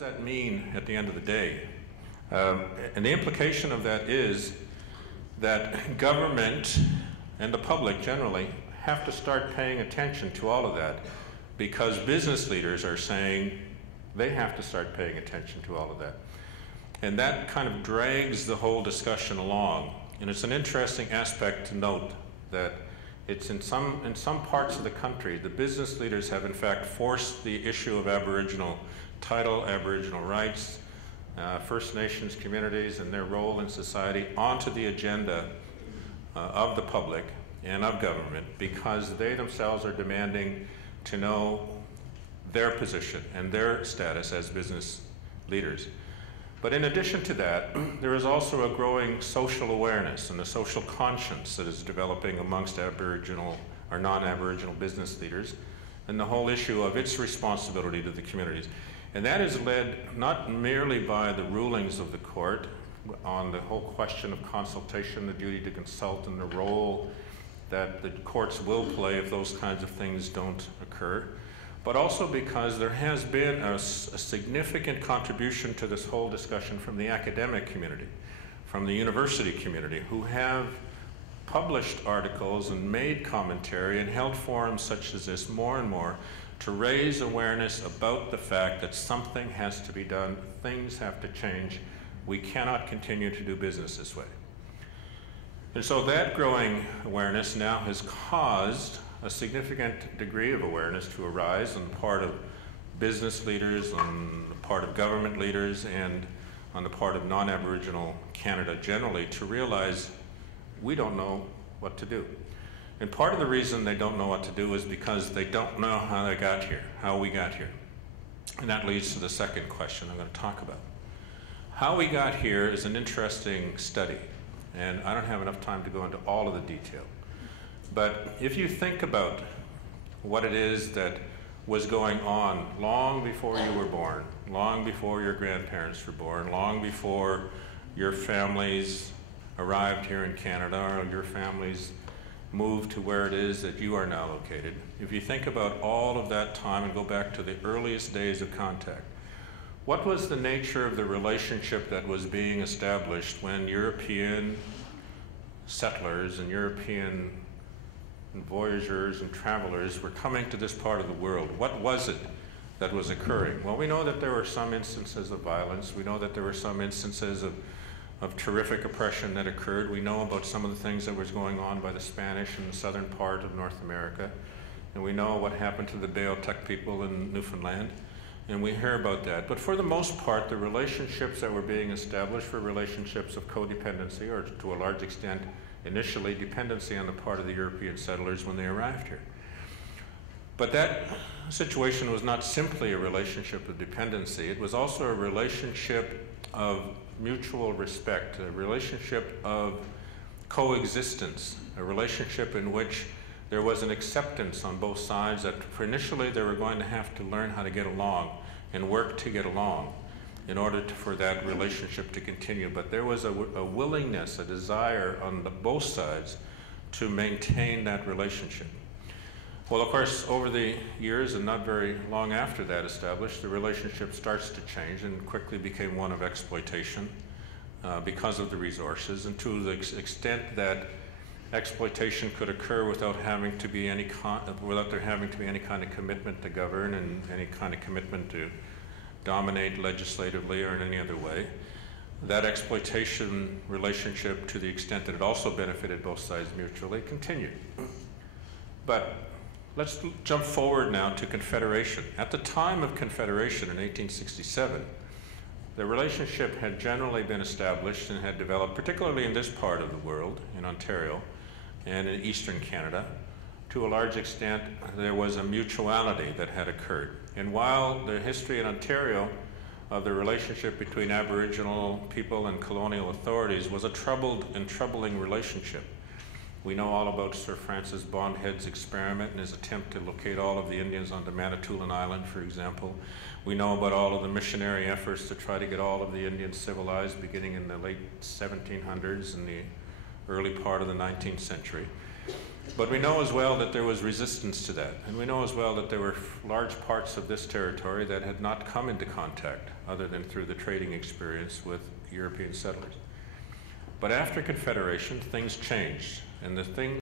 does that mean at the end of the day? And the implication of that is that government and the public generally have to start paying attention to all of that, because business leaders are saying they have to start paying attention to all of that. And that kind of drags the whole discussion along. And it's an interesting aspect to note that it's in some parts of the country, the business leaders have in fact forced the issue of Aboriginal title, Aboriginal rights, First Nations communities and their role in society onto the agenda of the public and of government, because they themselves are demanding to know their position and their status as business leaders. But in addition to that, there is also a growing social awareness and a social conscience that is developing amongst Aboriginal or non-Aboriginal business leaders, and the whole issue of its responsibility to the communities. And that is led not merely by the rulings of the court on the whole question of consultation, the duty to consult, and the role that the courts will play if those kinds of things don't occur, but also because there has been a significant contribution to this whole discussion from the academic community, from the university community, who have published articles and made commentary and held forums such as this more and more to raise awareness about the fact that something has to be done, things have to change, we cannot continue to do business this way. And so that growing awareness now has caused a significant degree of awareness to arise on the part of business leaders, on the part of government leaders, and on the part of non-Aboriginal Canada generally, to realize we don't know what to do. And part of the reason they don't know what to do is because they don't know how they got here, how we got here. And that leads to the second question I'm going to talk about. How we got here is an interesting study, and I don't have enough time to go into all of the detail. But if you think about what it is that was going on long before you were born, long before your grandparents were born, long before your families arrived here in Canada or your families moved to where it is that you are now located, if you think about all of that time and go back to the earliest days of contact, what was the nature of the relationship that was being established when European settlers and European voyagers and travelers were coming to this part of the world? What was it that was occurring? Well, we know that there were some instances of violence. We know that there were some instances of terrific oppression that occurred. We know about some of the things that was going on by the Spanish in the southern part of North America. And we know what happened to the Beothuk people in Newfoundland. And we hear about that. But for the most part, the relationships that were being established were relationships of codependency, or to a large extent, initially dependency on the part of the European settlers when they arrived here. But that situation was not simply a relationship of dependency. It was also a relationship of mutual respect, a relationship of coexistence, a relationship in which there was an acceptance on both sides that for initially they were going to have to learn how to get along and work to get along in order for that relationship to continue. But there was a willingness, a desire on both sides to maintain that relationship. Well, of course, over the years and not very long after that established, the relationship starts to change and quickly became one of exploitation because of the resources, and to the extent that exploitation could occur without there having to be any kind of commitment to govern and any kind of commitment to dominate legislatively or in any other way. That exploitation relationship, to the extent that it also benefited both sides mutually, continued. But let's jump forward now to Confederation. At the time of Confederation in 1867, the relationship had generally been established and had developed, particularly in this part of the world, in Ontario and in eastern Canada. To a large extent, there was a mutuality that had occurred. And while the history in Ontario of the relationship between Aboriginal people and colonial authorities was a troubled and troubling relationship, we know all about Sir Francis Bondhead's experiment and his attempt to locate all of the Indians onto Manitoulin Island, for example. We know about all of the missionary efforts to try to get all of the Indians civilized beginning in the late 1700s and the early part of the 19th century. But we know as well that there was resistance to that. And we know as well that there were large parts of this territory that had not come into contact other than through the trading experience with European settlers. But after Confederation, things changed. And the thing